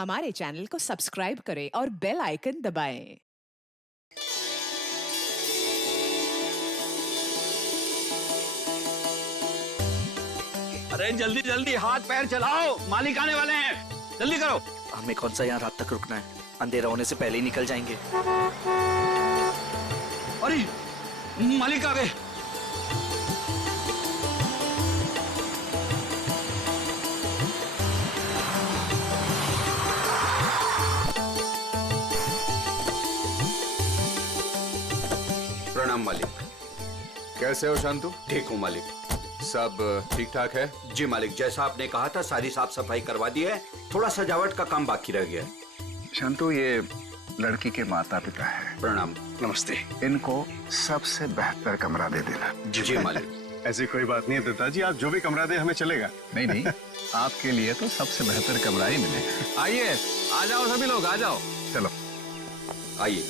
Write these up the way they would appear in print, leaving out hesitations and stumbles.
हमारे चैनल को सब्सक्राइब करें और बेल आइकन दबाएं। अरे जल्दी जल्दी हाथ पैर चलाओ, मालिक आने वाले हैं, जल्दी करो। हमें कौन सा यहाँ रात तक रुकना है, अंधेरा होने से पहले ही निकल जाएंगे। अरे मालिक आ गए। प्रणाम मालिक। कैसे हो शांतु? ठीक हूँ मालिक। सब ठीक ठाक है? जी मालिक, जैसा आपने कहा था सारी साफ सफाई करवा दी है, थोड़ा सजावट का काम बाकी रह गया है। शांतु, ये लड़की के माता पिता है। प्रणाम। नमस्ते। इनको सबसे बेहतर कमरा दे देना। जी मालिक। ऐसी कोई बात नहीं है पिताजी, आप जो भी कमरा दे हमें चलेगा। नहीं नहीं, आपके लिए तो सबसे बेहतर कमरा ही मिलेगा। आइए, आ जाओ सभी लोग, आ जाओ। चलो आइए।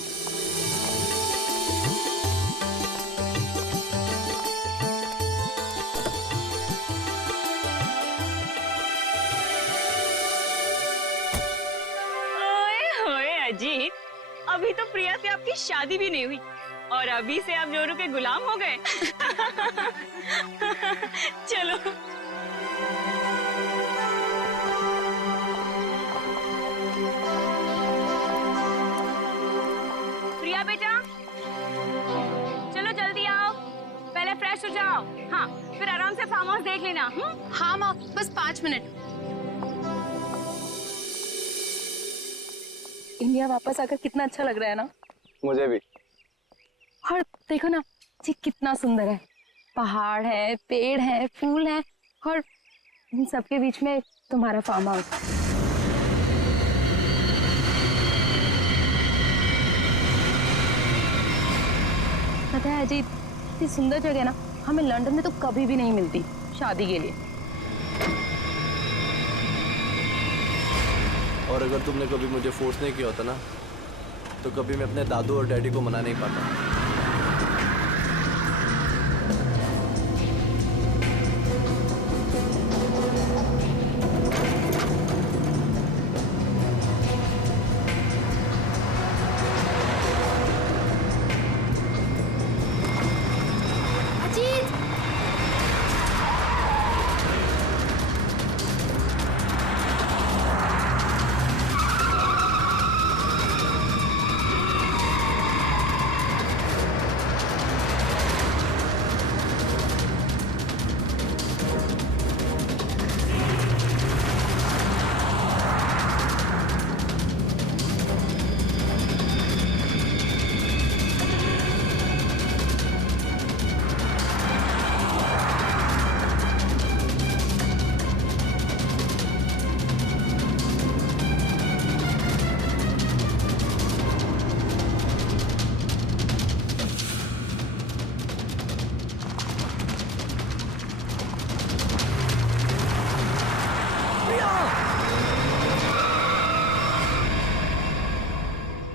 अजीत, अभी तो प्रिया से आपकी शादी भी नहीं हुई और अभी से आप जोरू के गुलाम हो गए। चलो। प्रिया बेटा, चलो जल्दी आओ, पहले फ्रेश हो जाओ। हाँ, फिर आराम से फार्म हाउस देख लेना। हाँ माँ, बस 5 मिनट। इंडिया वापस आकर कितना अच्छा लग रहा है ना। मुझे भी। और देखो ना जी, कितना सुंदर है। पहाड़ है, पेड़ है, फूल है और इन सबके बीच में तुम्हारा फार्म हाउस। पता है अजीत, इतनी सुंदर जगह ना हमें लंदन में तो कभी भी नहीं मिलती शादी के लिए। और अगर तुमने कभी मुझे फोर्स नहीं किया होता ना, तो कभी मैं अपने दादू और डैडी को मना नहीं पाता।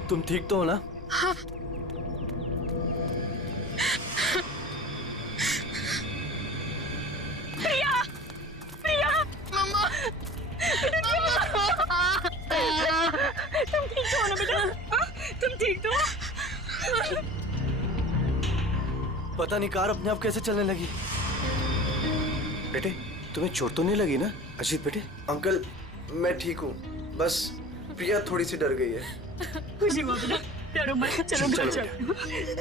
तुम ठीक तो हो ना? हाँ। प्रिया, प्रिया, मम्मा, तुम ठीक तो हो ना बेटा? हाँ? तुम ठीक तो हो? पता नहीं कार अपने आप कैसे चलने लगी। बेटे, तुम्हें चोट तो नहीं लगी ना? अजीत बेटे। अंकल, मैं ठीक हूँ, बस प्रिया थोड़ी सी डर गई है। खुशी हुआ बेटा, डरो मत। चलो बेटा, चलो।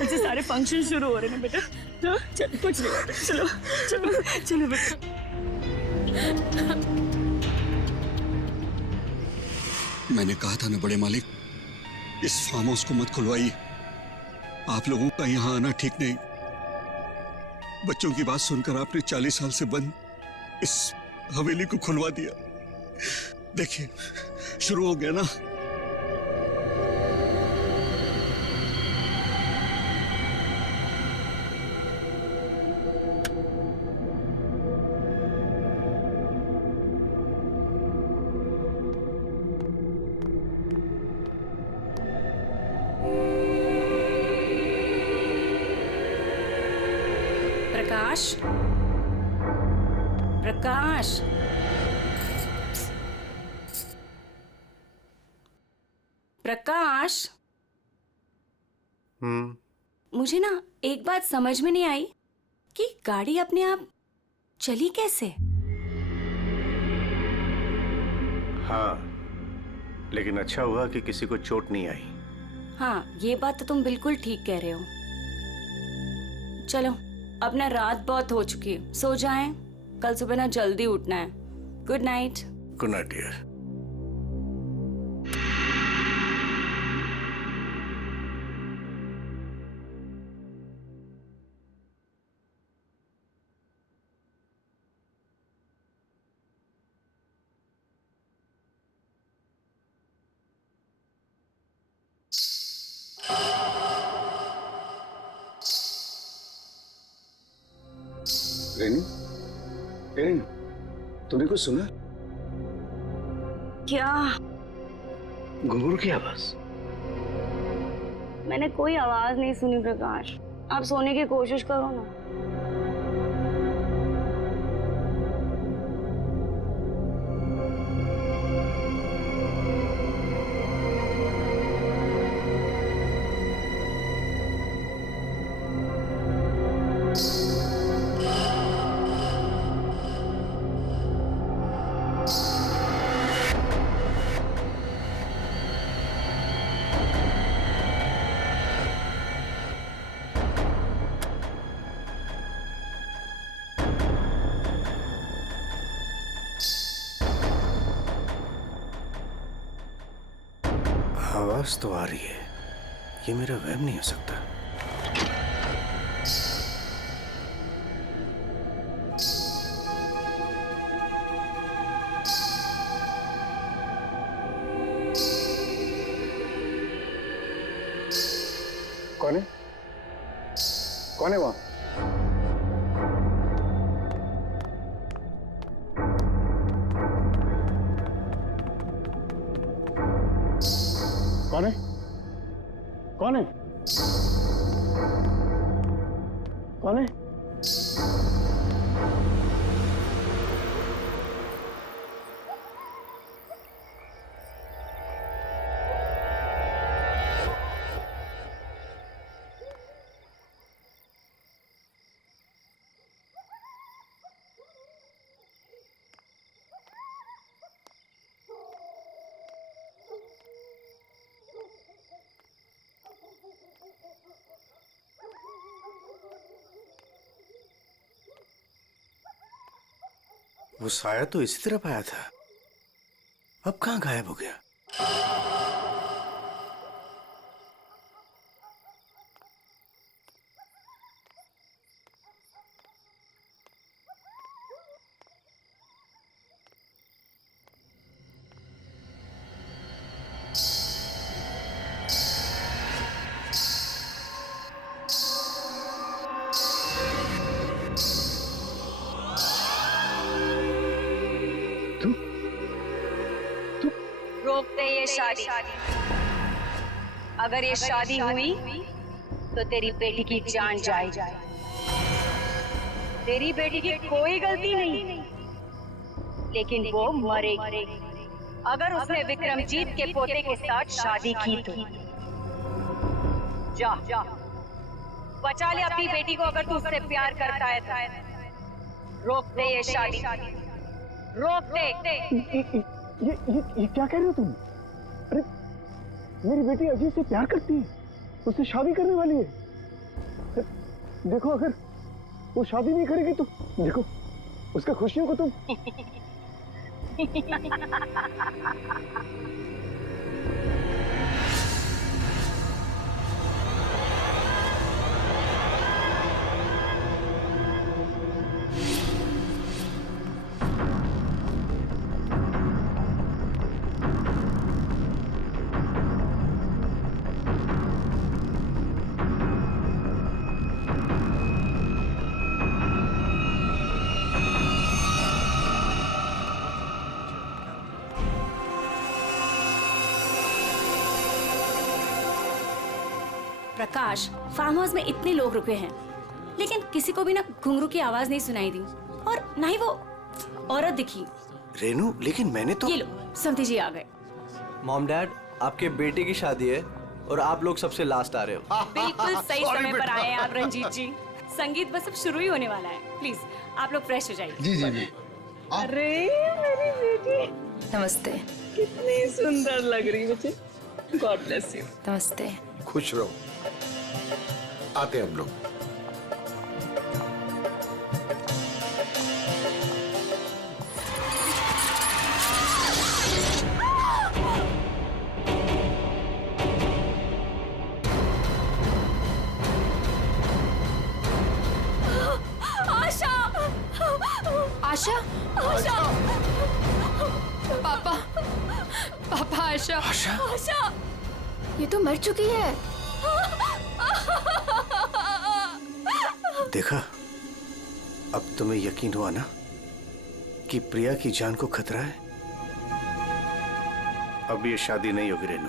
ऐसे सारे फंक्शन शुरू हो रहे हैं बेटा। हाँ, चलो, कुछ नहीं होता। चलो चलो चलो बेटा। मैंने कहा था ना बड़े मालिक, इस फार्म हाउस को मत खुलवाइए। आप लोगों का यहाँ आना ठीक नहीं। बच्चों की बात सुनकर आपने 40 साल से बंद इस हवेली को खुलवा दिया। देखिए, शुरू हो गया ना। प्रकाश, प्रकाश, प्रकाश, हम्म। मुझे ना एक बात समझ में नहीं आई कि गाड़ी अपने आप चली कैसे? हाँ, लेकिन अच्छा हुआ कि किसी को चोट नहीं आई। हाँ, ये बात तो तुम बिल्कुल ठीक कह रहे हो। चलो, अब ना रात बहुत हो चुकी है, सो जाएं। कल सुबह ना जल्दी उठना है। Good night. Good night dear. Renu, Renu, तूने कुछ सुना? क्या? घुंघरू की आवाज। मैंने कोई आवाज नहीं सुनी प्रकाश। आप सोने की कोशिश करो ना। आवाज तो आ रही है, ये मेरा वहम नहीं हो सकता। कौन है? कौन है वहां? कौन है? कौन है? कौन है? वो साया तो इसी तरफ आया था, अब कहाँ गायब हो गया? रोक दे ये शादी। अगर ये शादी हुई तो तेरी बेटी की जान जाएगी। तेरी बेटी की कोई गलती नहीं, लेकिन वो मरेगी अगर उसने विक्रमजीत के पोते के साथ शादी की तो। जा बचा ले अपनी बेटी को अगर तू उससे प्यार करता है तो। रोक दे ये शादी, रोक दे। ये क्या कह रहे हो तुम? अरे मेरी बेटी अजीत से प्यार करती है, उससे शादी करने वाली है। देखो अगर वो शादी नहीं करेगी तो देखो उसका खुशियों को तुम प्रकाश, फार्म हाउस में इतने लोग रुके हैं, लेकिन किसी को भी ना घुंघरू की आवाज नहीं सुनाई दी और ना ही वो औरत दिखी। रेनू, लेकिन मैंने तो। ये लो, समधी जी आ गए। मॉम डैड, आपके बेटे की शादी है और आप लोग सबसे लास्ट आ रहे हो। बिल्कुल सही समय पर आए हैं आप रंजीत जी। संगीत बस अब शुरू ही होने वाला है। प्लीज आप लोग फ्रेश हो जाइए। जी जी जी। अरे मेरी बेटी नमस्ते। कितनी सुंदर लग रही है बच्चे। God bless you. नमस्ते। खुश रहो। आते हैं हम लोग। आशा। आशा। पापा। पापा आशा। आशा ये तो मर चुकी है। देखा, अब तुम्हें यकीन हुआ ना कि प्रिया की जान को खतरा है। अब ये शादी नहीं होगी रेनू।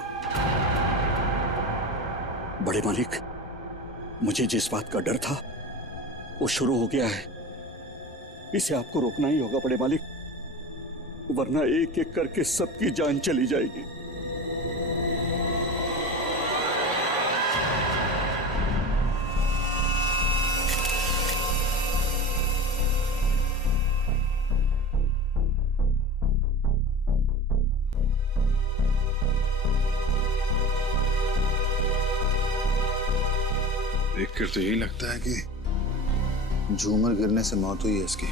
बड़े मालिक, मुझे जिस बात का डर था वो शुरू हो गया है। इसे आपको रोकना ही होगा बड़े मालिक, वरना एक एक करके सबकी जान चली जाएगी। देखकर तो यही लगता है कि झूमर गिरने से मौत हुई है इसकी।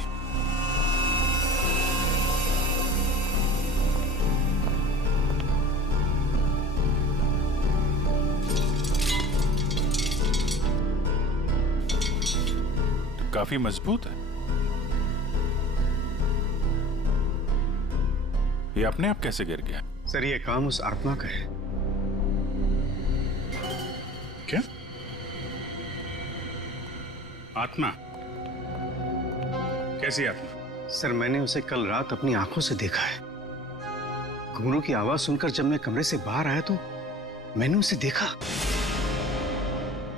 काफी मजबूत है। ये अपने आप कैसे गिर गया? सर, ये काम उस आत्मा का है। क्या? आत्मा? कैसी आत्मा? सर, मैंने उसे कल रात अपनी आंखों से देखा है। घुंघरू की आवाज सुनकर जब मैं कमरे से बाहर आया तो मैंने उसे देखा।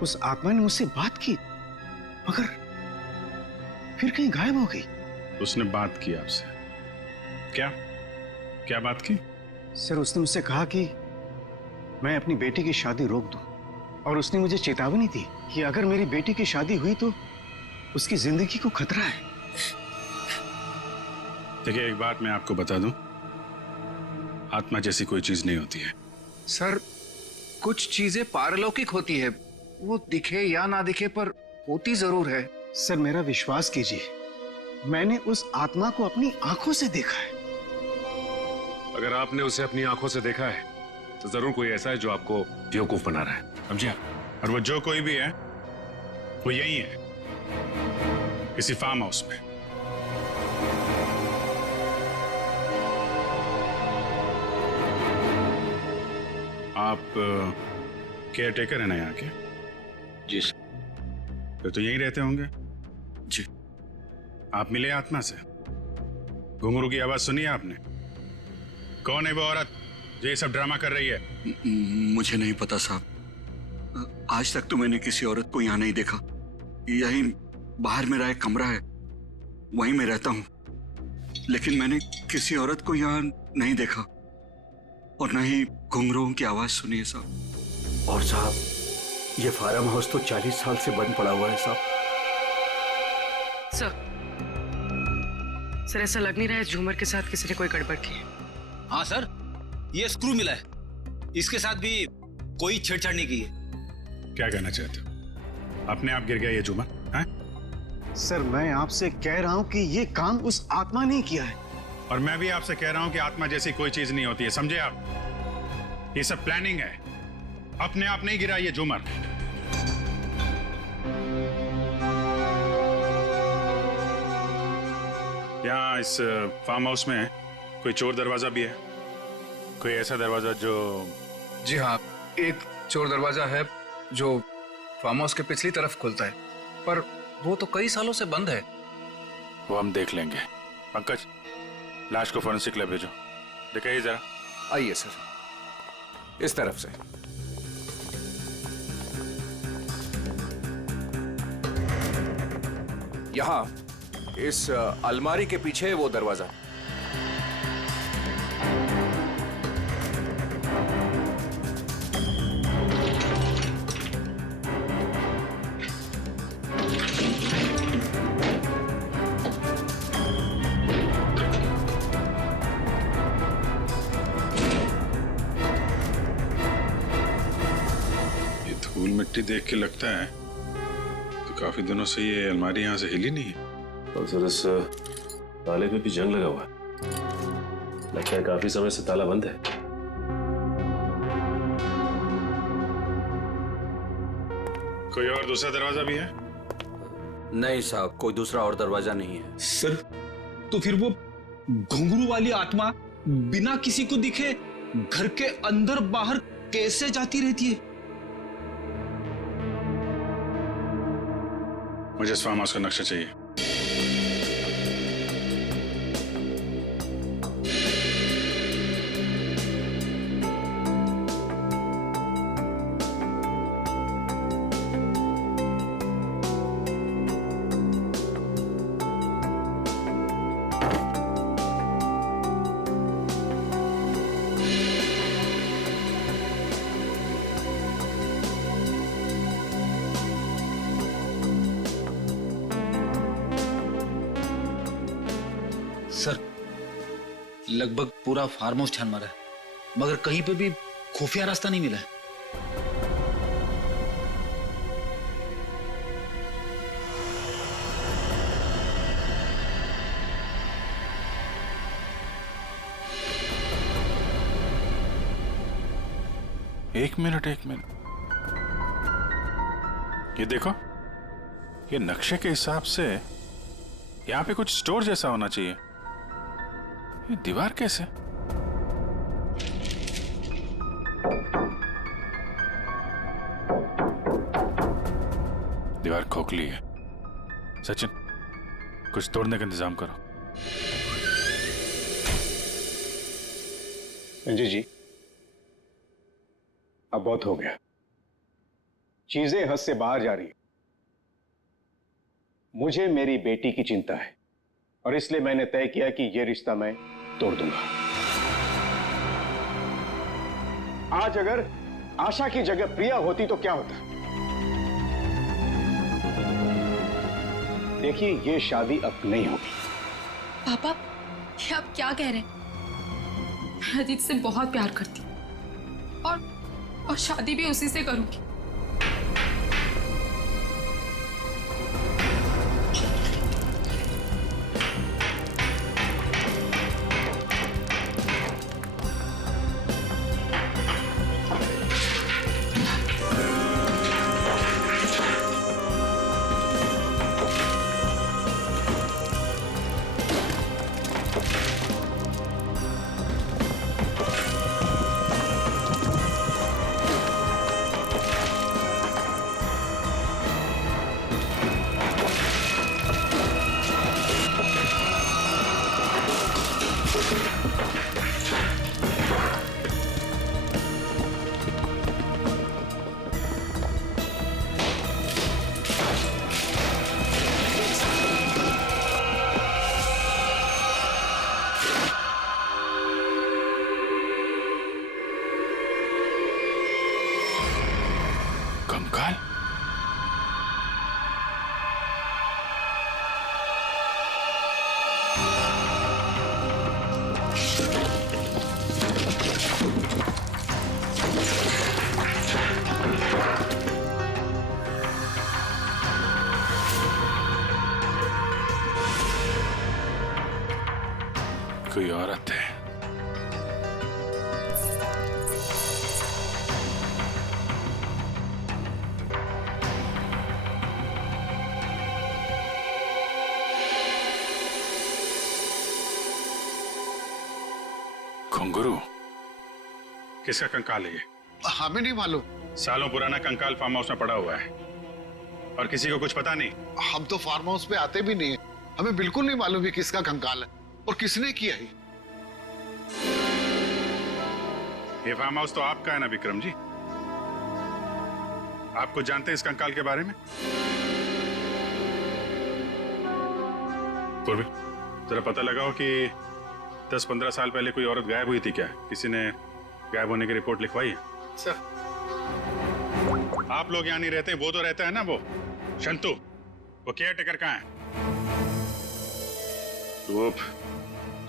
उस आत्मा ने मुझसे बात की, मगर फिर कहीं गायब हो गई। उसने बात की आपसे? क्या क्या बात की? सर, उसने मुझसे कहा कि मैं अपनी बेटी की शादी रोक दूं, और उसने मुझे चेतावनी दी कि अगर मेरी बेटी की शादी हुई तो उसकी जिंदगी को खतरा है। देखिए, एक बात मैं आपको बता दूं, आत्मा जैसी कोई चीज नहीं होती है। सर, कुछ चीजें पारलौकिक होती है, वो दिखे या ना दिखे पर होती जरूर है। सर, मेरा विश्वास कीजिए, मैंने उस आत्मा को अपनी आंखों से देखा है। अगर आपने उसे अपनी आंखों से देखा है तो जरूर कोई ऐसा है जो आपको बेवकूफ बना रहा है, समझिए? और वो जो कोई भी है वो यही है, किसी फार्म हाउस में। आप केयर टेकर है ना यहाँ के? जी फिर तो यहीं रहते होंगे। जी। आप मिले आत्मा से? घुंघरू की आवाज सुनी है आपने? कौन है वो औरत जो ये सब ड्रामा कर रही है? मुझे नहीं पता साहब, आज तक तो मैंने किसी औरत को यहाँ नहीं देखा। यही बाहर मेरा एक कमरा है, वहीं मैं रहता हूँ, लेकिन मैंने किसी औरत को यहाँ नहीं देखा और न ही घुंघरूओं की आवाज सुनी है साहब। और साहब, ये फार्म हाउस तो 40 साल से बंद पड़ा हुआ है साहब। सर, ऐसा लग नहीं रहा है झूमर के साथ किसी ने कोई गड़बड़ की है। हाँ सर, ये स्क्रू मिला है, इसके साथ भी कोई छेड़छाड़ नहीं की है। क्या कहना चाहते हो? अपने आप गिर गया ये झूमर? हैं? सर, मैं आपसे कह रहा हूं कि ये काम उस आत्मा ने किया है। और मैं भी आपसे कह रहा हूं कि आत्मा जैसी कोई चीज नहीं होती है, समझे आप? ये सब प्लानिंग है, अपने आप नहीं गिरा ये झूमर। यहाँ इस फार्म हाउस में कोई चोर दरवाजा भी है? कोई ऐसा दरवाजा जो... जी हाँ, एक चोर दरवाजा है जो फार्म हाउस के पिछली तरफ खुलता है, पर वो तो कई सालों से बंद है। वो हम देख लेंगे। पंकज, लाश को फोरेंसिक लैब भेजो, दिखाइए जरा। आइए सर, इस तरफ से। यहाँ इस अलमारी के पीछे वो दरवाजा। मिट्टी देख के लगता है तो काफी दिनों से ये अलमारी यहाँ से हिली नहीं है। और सर इस ताले पे भी जंग लगा हुआ है, लगता है काफी समय से ताला बंद है। कोई और दूसरा दरवाजा भी है? नहीं साहब, कोई दूसरा और दरवाजा नहीं है। सर तो फिर वो घुंघरू वाली आत्मा बिना किसी को दिखे घर के अंदर बाहर कैसे जाती रहती है? मुझे इस फार्म हाउस का नक्शा चाहिए। सर लगभग पूरा फार्म हाउस छान मारा है, मगर कहीं पे भी खुफिया रास्ता नहीं मिला है। एक मिनट ये देखो, ये नक्शे के हिसाब से यहाँ पे कुछ स्टोर जैसा होना चाहिए। ये दीवार कैसे? दीवार खोखली है। सचिन, कुछ तोड़ने का इंतजाम करो। रंजीत जी, अब बहुत हो गया। चीजें हद से बाहर जा रही है। मुझे मेरी बेटी की चिंता है और इसलिए मैंने तय किया कि यह रिश्ता मैं तोड़ दूंगा। आज अगर आशा की जगह प्रिया होती तो क्या होता? देखिए, यह शादी अब नहीं होगी। पापा, ये आप क्या कह रहे हैं? मैं अजीत से बहुत प्यार करती हूँ और शादी भी उसी से करूंगी। कंकाल? कोई औरत है। घुंघरू? किसका कंकाल है ये? हमें नहीं मालूम। सालों पुराना कंकाल फार्म हाउस में पड़ा हुआ है और किसी को कुछ पता नहीं। हम तो फार्म हाउस पे आते भी नहीं है, हमें बिल्कुल नहीं मालूम है किसका कंकाल है और किसने किया है। ये फार्म हाउस तो आपका है ना विक्रम जी? आप कुछ जानते हैं इस कंकाल के बारे में? पूर्वी, जरा पता लगाओ कि 10-15 साल पहले कोई औरत गायब हुई थी क्या? किसी ने गायब होने की रिपोर्ट लिखवाई है? सर, आप लोग यहाँ नहीं रहते, वो तो रहता है ना, वो शंतु। वो केयर टेकर कहाँ है? वो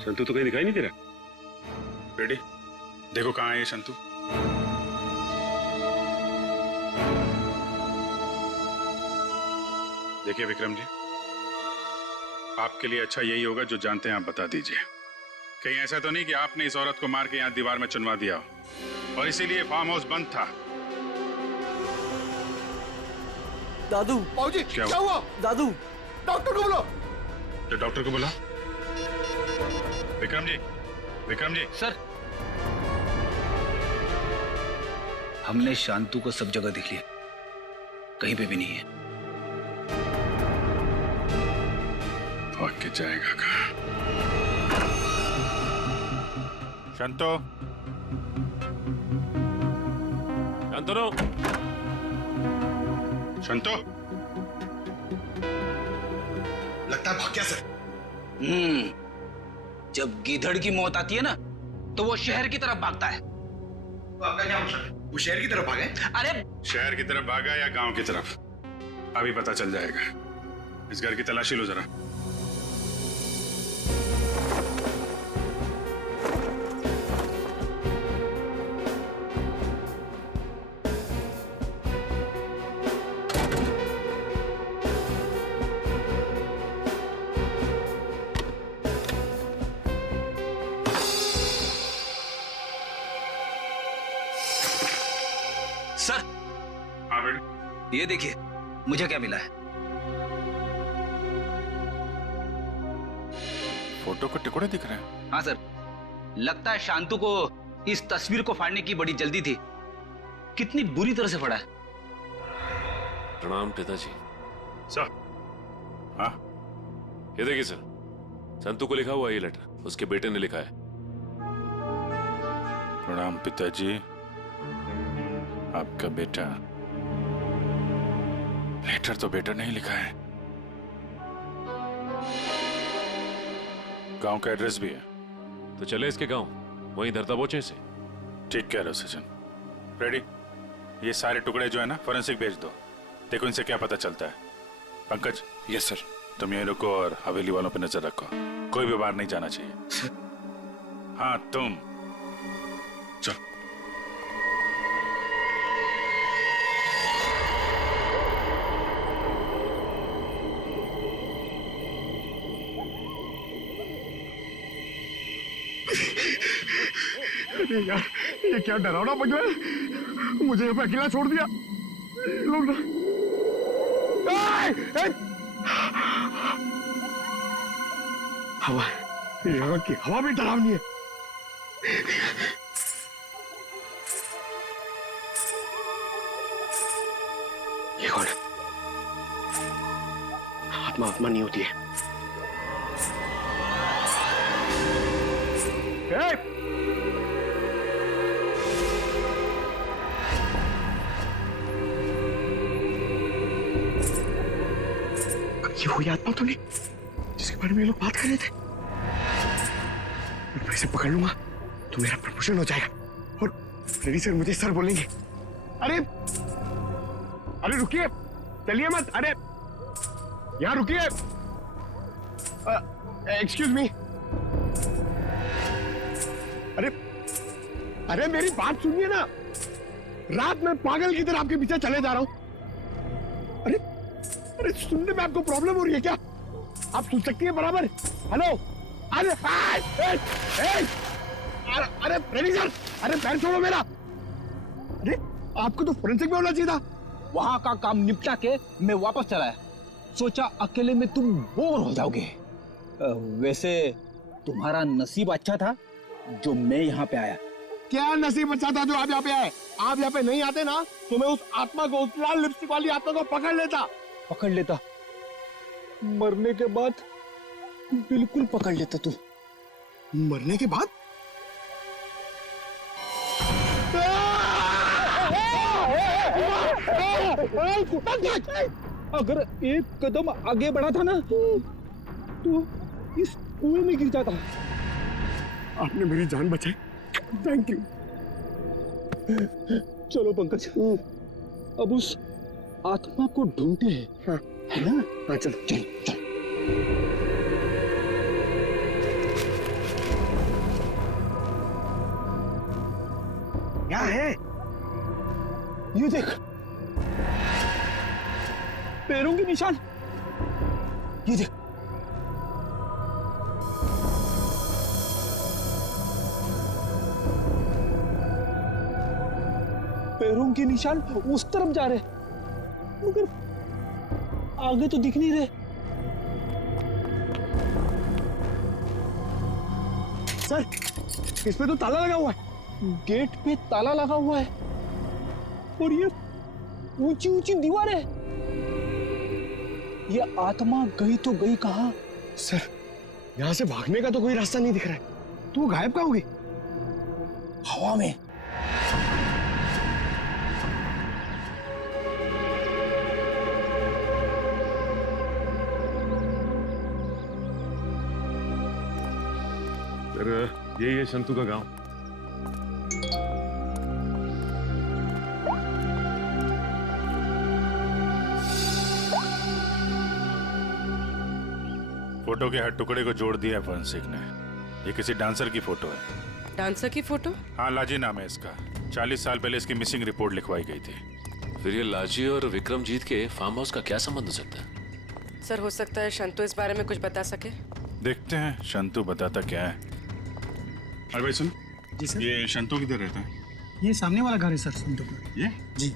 शंतु तो कहीं दिखाई नहीं दे रहा। रेडी, देखो कहाँ है ये शंतु। देखिए विक्रम जी, आपके लिए अच्छा यही होगा जो जानते हैं आप बता दीजिए। कहीं ऐसा तो नहीं कि आपने इस औरत को मार के यहाँ दीवार में चुनवा दिया हो और इसीलिए फार्म हाउस बंद था। दादू बाबूजी क्या हुआ? दादू डॉक्टर को बुलाओ। तो डॉक्टर को बुला। विक्रम जी सर, हमने शांतु को सब जगह देख लिया, कहीं पे भी नहीं है। भाग के जाएगा कहाँ? शांतो, शांतनु, शांतो। लगता है भाग गया सर। जब गीधड़ की मौत आती है ना, तो वो शहर की तरफ भागता है। तो आपका क्या मतलब है? वो शहर की तरफ भागे? अरे शहर की तरफ भागा या गांव की तरफ, अभी पता चल जाएगा। इस घर की तलाशी लो जरा। सर, हाँ बेटी, ये देखिए मुझे क्या मिला है। फोटो के टुकड़े दिख रहे हैं। हाँ सर, लगता है शांतु को इस तस्वीर को फाड़ने की बड़ी जल्दी थी। कितनी बुरी तरह से फाड़ा है। प्रणाम पिताजी। सर, हाँ ये देखिए सर, संतु को लिखा हुआ ये लेटर उसके बेटे ने लिखा है। प्रणाम पिताजी, आपका बेटा। लेटर तो बेटा नहीं लिखा है, गांव का एड्रेस भी है। तो चले इसके गांव, वहीं धरता बोचे से। ठीक कह रहे हो सचिन। रेडी, ये सारे टुकड़े जो है ना फोरेंसिक भेज दो, देखो इनसे क्या पता चलता है। पंकज। Yes sir. तुम यहीं रुको और हवेली वालों पे नजर रखो, कोई भी बाहर नहीं जाना चाहिए। हाँ तुम चल। अरे यार, ये क्या डरावना बगला है। मुझे यहाँ पे अकेला छोड़ दिया। लोग ना हवा, यहाँ की हवा भी डरावनी है। ये कौन है? आत्मा आत्मा नहीं होती है। ये वही आत्मा तो नहीं जिसके बारे में ये लोग बात कर रहे थे। मैं इसे पकड़ लूंगा तो मेरा प्रमोशन हो जाएगा और रेडी सर मुझे सर बोलेंगे। अरे अरे रुकिए, चलिए मत। अरे यहाँ रुकिए। Excuse me. अरे अरे मेरी बात सुनिए ना। रात में पागल की तरह आपके पीछे चले जा रहा हूं। अरे अरे सुनने में आपको प्रॉब्लम हो रही है क्या? आप सुन सकती हैं बराबर? हेलो। अरे अरे रेडी सर, अरे पैर छोड़ो मेरा। अरे आपको तो फोरेंसिक में होना चाहिए था। वहां का काम निपटा के मैं वापस चला आया। सोचा अकेले में तुम बोर हो जाओगे। वैसे तुम्हारा नसीब अच्छा था जो मैं यहाँ पे आया। क्या नसीब अच्छा था जो आप यहाँ पे आए? आप यहाँ पे नहीं आते ना तो मैं उस आत्मा को, उस लाल लिपस्टिक वाली आत्मा को पकड़ लेता। मरने के बाद बिल्कुल पकड़ लेता तू। मरने के बाद? अगर एक कदम आगे बढ़ा था ना तो इस कुएं में गिर जाता। आपने मेरी जान बचाई, थैंक यू। चलो पंकज, अब उस आत्मा को ढूंढते हैं। हाँ, है ना? हाँ चल चल चल। क्या है? ये देख, पैरों के निशान। ये देख, पैरों के निशान उस तरफ जा रहे, मगर आगे तो दिख नहीं रहे। सर, इस पे तो ताला लगा हुआ है, गेट पे ताला लगा हुआ है, और ये ऊंची ऊंची दीवार है। ये आत्मा गई तो गई कहाँ? सर, यहाँ से भागने का तो कोई रास्ता नहीं दिख रहा है, तो वो गायब कहाँ होगी? हवा में। सर, यही है शंतु का गांव। फोटो के हर टुकड़े को जोड़ दिया फॉरेंसिक ने। ये किसी डांसर की फोटो है। डांसर की फोटो? हाँ, लाजी नाम है इसका। 40 साल पहले इसकी मिसिंग रिपोर्ट लिखवाई गई थी। फिर ये लाजी और विक्रमजीत के फार्म हाउस का क्या संबंध हो सकता है? सर, हो सकता है शंतु इस बारे में कुछ बता सके। देखते हैं शंतु बताता क्या है। अरे भाई सुन। जी सर। ये शंतु किधर रहता है? ये सामने वाला घर है सर, संतु का। ये? जी।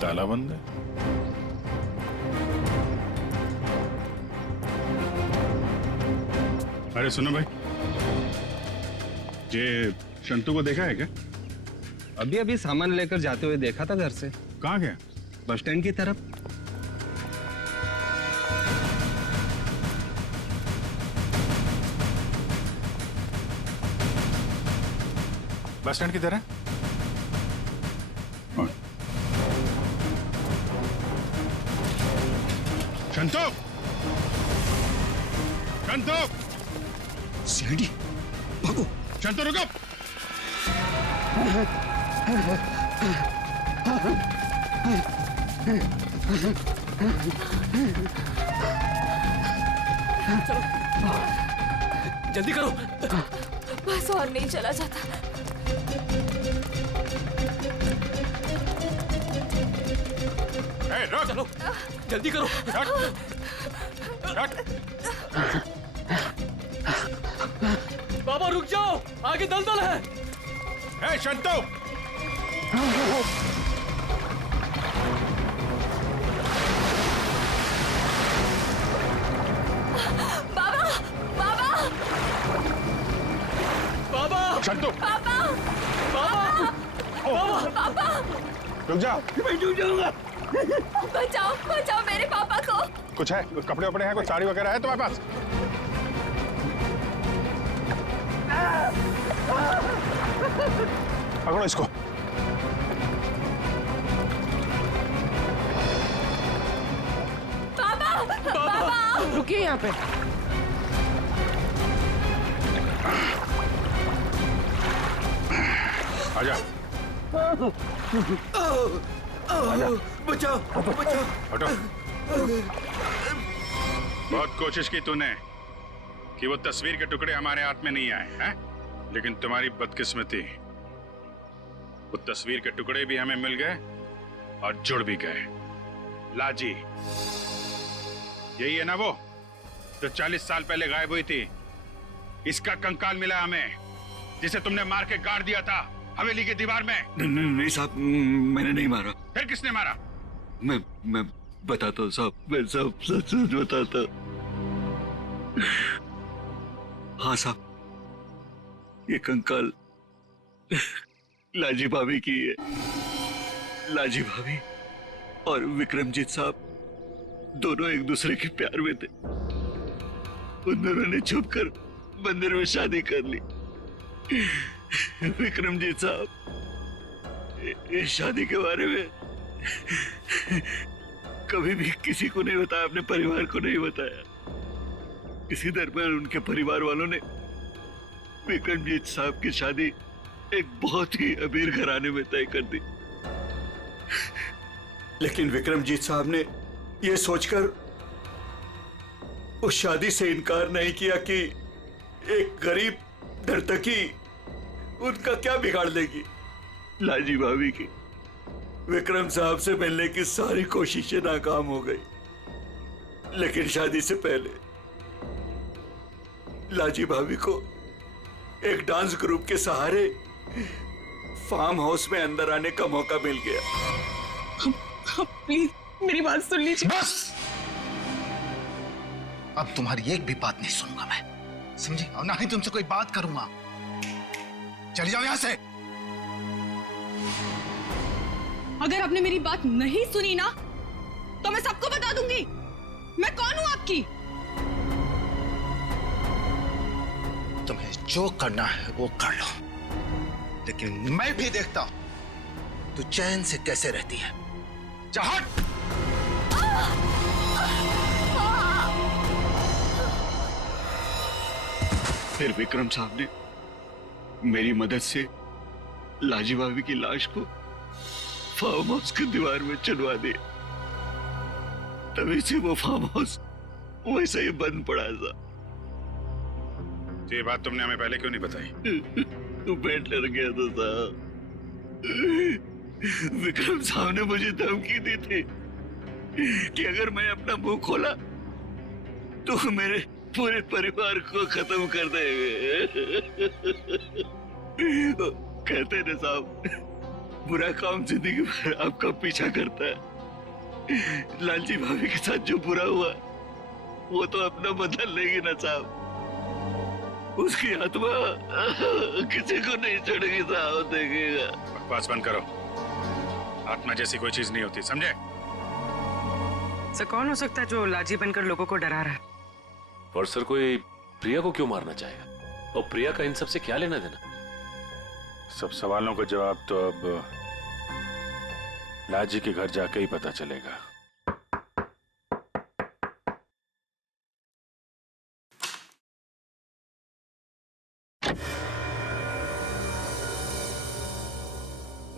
ताला बंद है। अरे सुनो भाई, ये शंतु को देखा है क्या? अभी अभी सामान लेकर जाते हुए देखा था घर से। कहाँ गया? बस स्टैंड की तरफ। बस स्टैंड की तरह? शंतु! शंतु! सीआईडी, भागो! शंतु रुको! जल्दी करो। बस और नहीं चला जाता। रुक! चलो, जल्दी करो। बाबा रुक जाओ, आगे दलदल है। ए शंतु! बाबा! बाबा! बाबा! शंतु! बाबा! बाबा! पापा! रुक जा। मैं डूब जाऊंगा। बचाओ, बचाओ मेरे पापा को। कुछ है? कपड़े वपड़े हैं? कुछ साड़ी वगैरह है तुम्हारे पास? पकड़ो इसको। पापा! पापा! रुकिए यहाँ पे। आजा। बचाओ, बचाओ। हटो। बहुत कोशिश की तूने कि वो तस्वीर के टुकड़े हमारे हाथ में नहीं आए हैं, लेकिन तुम्हारी बदकिस्मती, वो तस्वीर के टुकड़े भी हमें मिल गए और जुड़ भी गए। लाजी, यही है ना वो जो 40 साल पहले गायब हुई थी? इसका कंकाल मिला हमें, जिसे तुमने मार के गाड़ दिया था हवेली की दीवार में। नहीं साहब, मैंने नहीं मारा। फिर किसने मारा? मैं बताता हूँ साहब, मैं सब सच सच बताता। हाँ साहब, ये कंकाल लाजी भाभी की है। लाजी भाभी और विक्रमजीत साहब दोनों एक दूसरे के प्यार में थे। उन दोनों ने छुपकर मंदिर में शादी कर ली। विक्रमजीत साहब इस शादी के बारे में कभी भी किसी को नहीं बताया, अपने परिवार को नहीं बताया। इसी दरमियान उनके परिवार वालों ने विक्रमजीत साहब की शादी एक बहुत ही अमीर घराने में तय कर दी। लेकिन विक्रमजीत साहब ने यह सोचकर उस शादी से इनकार नहीं किया कि एक गरीब नर्तकी उनका क्या बिगाड़ लेगी? लाजी भाभी की विक्रम साहब से मिलने की सारी कोशिशें नाकाम हो गई, लेकिन शादी से पहले लाजी भाभी को एक डांस ग्रुप के सहारे फार्म हाउस में अंदर आने का मौका मिल गया। प्लीज मेरी बात सुन लीजिए। बस, अब तुम्हारी एक भी बात नहीं सुनूंगा मैं, समझी? और ना ही तुमसे कोई बात करूंगा। चली जाओ यहां से। अगर आपने मेरी बात नहीं सुनी ना तो मैं सबको बता दूंगी मैं कौन हूं आपकी। तुम्हें जो करना है वो कर लो, लेकिन मैं भी देखता हूं तू चैन से कैसे रहती है। जा हट। फिर विक्रम साहब ने मेरी मदद से लाजी भाभी की लाश को फार्म हाउस की दीवार में चुनवा दिया। तभी से वो फार्म हाउस वैसे ही बंद पड़ा था। ये बात तुमने हमें पहले क्यों नहीं बताई? तो मैं डर गया था साहब। विक्रम साहब ने मुझे धमकी दी थी कि अगर मैं अपना मुंह खोला तो मेरे पूरे परिवार को खत्म कर देंगे। कहते ना साहब, बुरा काम जिंदगी भर आपका पीछा करता है। लालजी भाभी के साथ जो बुरा हुआ वो तो अपना बदल लेगी ना साहब। उसकी आत्मा किसी को नहीं छोड़ेगी साहब, देखेगा। बकवास बंद करो, आत्मा जैसी कोई चीज नहीं होती, समझे? सर कौन हो सकता है जो लाजी बनकर लोगों को डरा रहा है? और सर कोई प्रिया को क्यों मारना चाहेगा? और प्रिया का इन सब से क्या लेना देना? सब सवालों का जवाब तो अब लाजी के घर जाके ही पता चलेगा।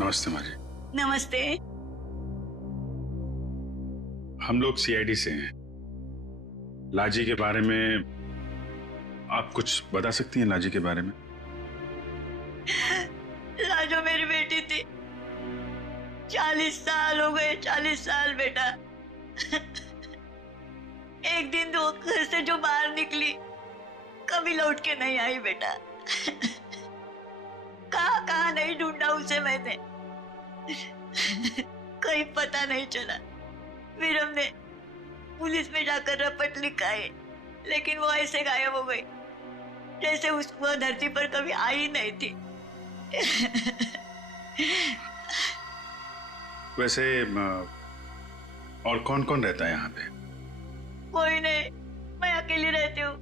नमस्ते माँ जी। नमस्ते। हम लोग सीआईडी से हैं। लाजी के बारे में आप कुछ बता सकती हैं? लाजी के बारे में? लाजो मेरी बेटी थी। 40 साल हो गए, 40 साल बेटा। एक दिन वो घर से जो बाहर निकली कभी लौट के नहीं आई बेटा। कहाँ नहीं ढूंढा उसे मैंने, कहीं पता नहीं चला। फिर हमने पुलिस में जाकर रपट लिखाई, लेकिन वो ऐसे गायब हो गई जैसे वो धरती पर कभी आई नहीं थी। वैसे और कौन कौन रहता है यहाँ पे? कोई नहीं, मैं अकेली रहती हूँ।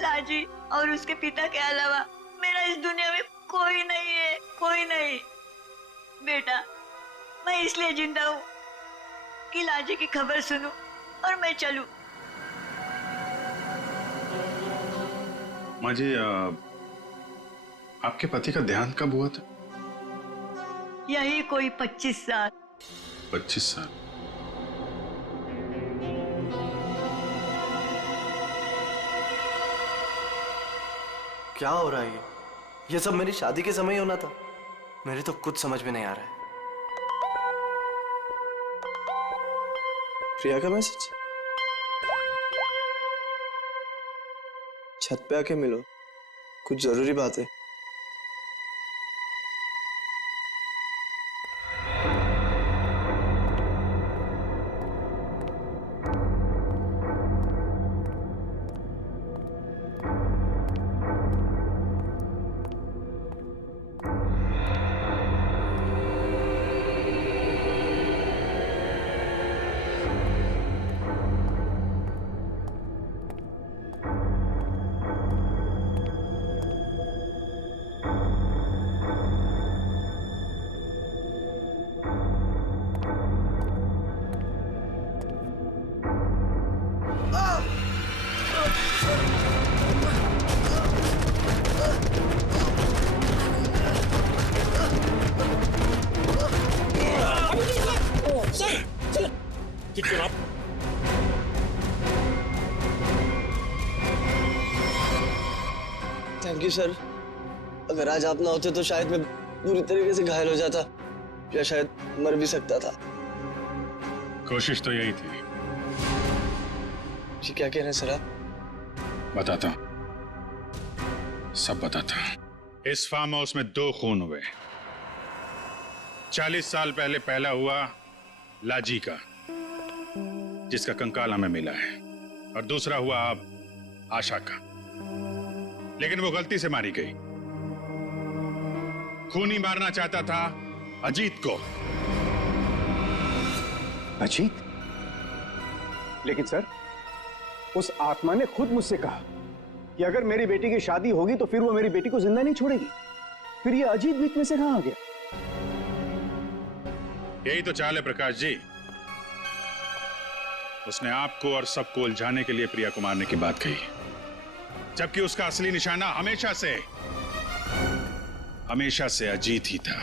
लाजी और उसके पिता के अलावा मेरा इस दुनिया में कोई नहीं है, कोई नहीं। बेटा मैं इसलिए जिंदा हूँ कि लाजी की खबर सुनूं और मैं चलूं। माँ जी, आपके पति का देहांत कब हुआ था? यही कोई 25 साल। 25 साल? क्या हो रहा है ये सब मेरी शादी के समय ही होना था। मेरे तो कुछ समझ में नहीं आ रहा है। प्रिया का मैसेज? छत पे आके मिलो, कुछ जरूरी बात है। कि सर, अगर आज आप ना होते तो शायद मैं पूरी तरीके से घायल हो जाता या शायद मर भी सकता था। कोशिश तो यही थी। जी क्या कह रहे हैं सर आप? बताता हूं, सब बताता हूं। इस फार्म हाउस में 2 खून हुए। 40 साल पहले पहला हुआ लाजी का, जिसका कंकाल हमें मिला है, और दूसरा हुआ अब आशा का, लेकिन वो गलती से मारी गई। खूनी मारना चाहता था अजीत को। अजीत? लेकिन सर, उस आत्मा ने खुद मुझसे कहा कि अगर मेरी बेटी की शादी होगी तो फिर वो मेरी बेटी को जिंदा नहीं छोड़ेगी। फिर ये अजीत बीच में से कहां आ गया? यही तो चाल है प्रकाश जी। उसने आपको और सबको उलझाने के लिए प्रिया को मारने की बात कही, जबकि उसका असली निशाना हमेशा से अजीत ही था।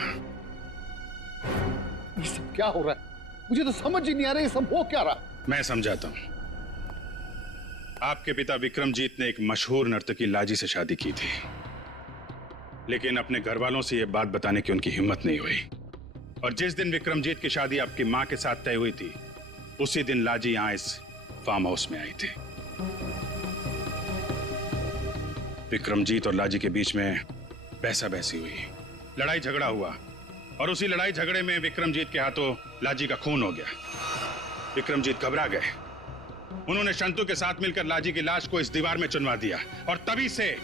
ये सब क्या हो रहा है? मुझे तो समझ ही नहीं आ रहा, ये सब हो क्या रहा? मैं समझाता हूं। आपके पिता विक्रमजीत ने एक मशहूर नर्तकी लाजी से शादी की थी, लेकिन अपने घर वालों से यह बात बताने की उनकी हिम्मत नहीं हुई। और जिस दिन विक्रमजीत की शादी आपकी मां के साथ तय हुई थी, उसी दिन लाजी यहां इस फार्म हाउस में आई थी। विक्रमजीत और लाजी के बीच में बहसा बहसी हुई, लड़ाई झगड़ा हुआ, और उसी लड़ाई झगड़े में विक्रमजीत के हाथों लाजी का खून हो गया। विक्रमजीत घबरा गए। उन्होंने शंतु के साथ मिलकर लाजी की लाश को इस दीवार में चुनवा दिया, और तभी से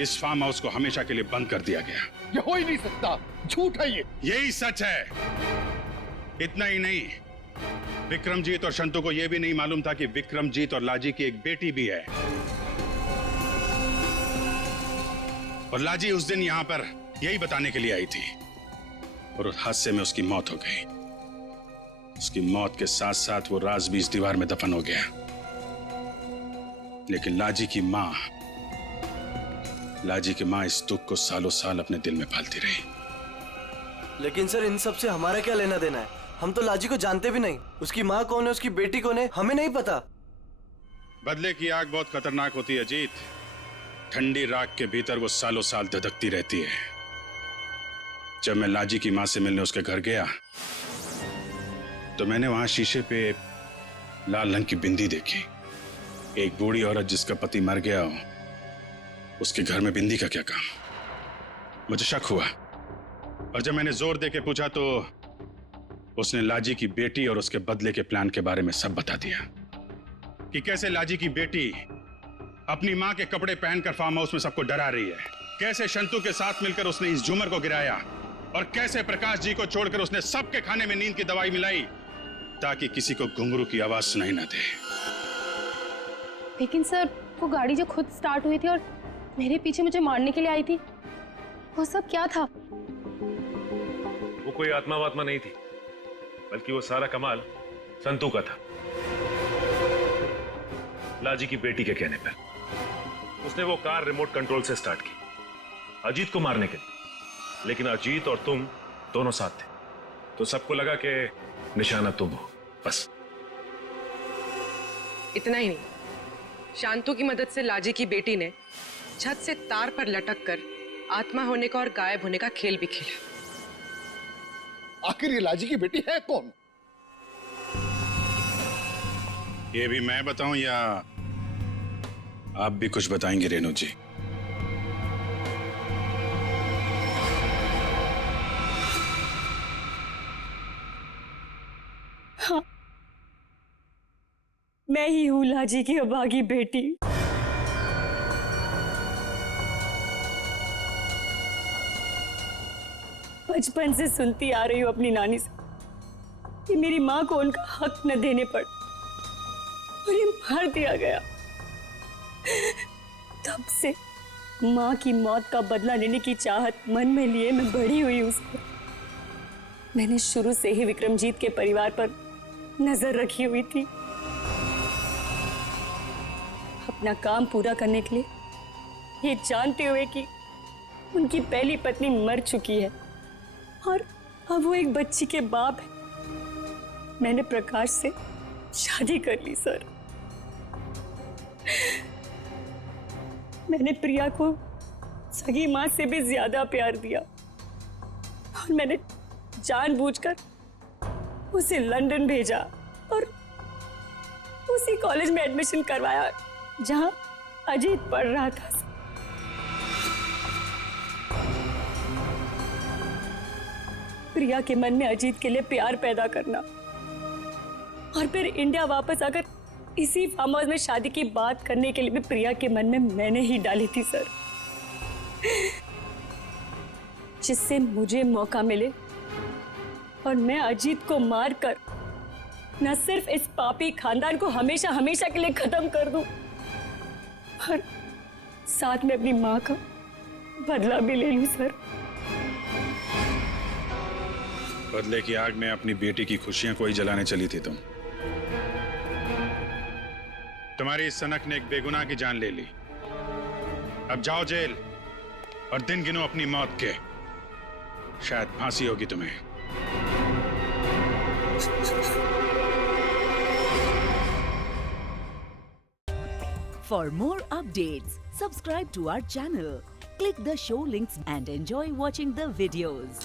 इस फार्म हाउस को हमेशा के लिए बंद कर दिया गया। ये हो ही नहीं सकता, झूठ है ये। यही सच है। इतना ही नहीं, विक्रमजीत और शंतु को यह भी नहीं मालूम था कि विक्रमजीत और लाजी की एक बेटी भी है, और लाजी उस दिन यहां पर यही बताने के लिए आई थी, और उस हादसे में उसकी मौत हो गई। उसकी मौत के साथ साथ वो राज भी इस दीवार में दफन हो गया। लेकिन लाजी की मां इस दुख को सालों साल अपने दिल में पालती रही। लेकिन सर, इन सब से हमारा क्या लेना देना है? हम तो लाजी को जानते भी नहीं। उसकी माँ कौन है, उसकी बेटी कौन है, हमें नहीं पता। बदले की आग बहुत खतरनाक होती है अजीत। ठंडी राख के भीतर वो सालों साल धधकती रहती है। जब मैं लाजी की मां से मिलने उसके घर गया, तो मैंने वहां शीशे पे लाल रंग की बिंदी देखी। एक बूढ़ी औरत जिसका पति मर गया हो, उसके घर में बिंदी का क्या काम? मुझे शक हुआ, और जब मैंने जोर दे के पूछा तो उसने लाजी की बेटी और उसके बदले के प्लान के बारे में सब बता दिया, कि कैसे लाजी की बेटी अपनी मां के कपड़े पहनकर फार्म हाउस में सबको डरा रही है, कैसे शंतु के साथ मिलकर उसने इस झूमर को गिराया, और कैसे प्रकाश जी को छोड़कर उसने सबके खाने में नींद की दवाई मिलाई ताकि किसी को घुंघरू की आवाज सुनाई ना दे। लेकिन सर, वो गाड़ी जो खुद स्टार्ट हुई थी और मेरे पीछे मुझे मारने के लिए आई थी, वो सब क्या था? वो कोई आत्मा वात्मा नहीं थी, बल्कि वो सारा कमाल संतू का था। लाजी की बेटी के कहने पर उसने वो कार रिमोट कंट्रोल से स्टार्ट की अजीत को मारने के लिए, लेकिन अजीत और तुम दोनों साथ थे, तो सबको लगा कि निशाना तुम हो। बस इतना ही नहीं, शांतु की मदद से लाजी की बेटी ने छत से तार पर लटक कर आत्मा होने का और गायब होने का खेल भी खेला। आखिर ये लाजी की बेटी है कौन? ये भी मैं बताऊं या आप भी कुछ बताएंगे रेणु जी? हाँ, मैं ही हूं लाजी की अभागी बेटी। बचपन से सुनती आ रही हूं अपनी नानी से कि मेरी मां को उनका हक न देने पर उन्हें मार दिया गया। तब से मां की मौत का बदला लेने की चाहत मन में लिए मैं बड़ी हुई उसको। मैंने शुरू से ही विक्रमजीत के परिवार पर नजर रखी हुई थी। अपना काम पूरा करने के लिए, ये जानते हुए कि उनकी पहली पत्नी मर चुकी है और अब वो एक बच्ची के बाप है, मैंने प्रकाश से शादी कर ली सर। मैंने प्रिया को सगी माँ से भी ज्यादा प्यार दिया और मैंने जानबूझकर उसे लंदन भेजा और उसी कॉलेज में एडमिशन करवाया जहां अजीत पढ़ रहा था। प्रिया के मन में अजीत के लिए प्यार पैदा करना और फिर इंडिया वापस आकर इसी फार्म हाउस में शादी की बात करने के लिए भी प्रिया के मन में मैंने ही डाली थी सर, जिससे मुझे मौका मिले और मैं अजीत को मारकर न सिर्फ इस पापी खानदान को हमेशा हमेशा के लिए खत्म कर दूं, और साथ में अपनी मां का बदला भी ले लूं सर। बदले की आग में अपनी बेटी की खुशियां कोई जलाने चली थी तुम। तुम्हारी इस सनक ने एक बेगुनाह की जान ले ली। अब जाओ जेल और दिन गिनो अपनी मौत के। शायद फांसी होगी तुम्हें। For more updates, subscribe to our channel, click the show links and enjoy watching the videos.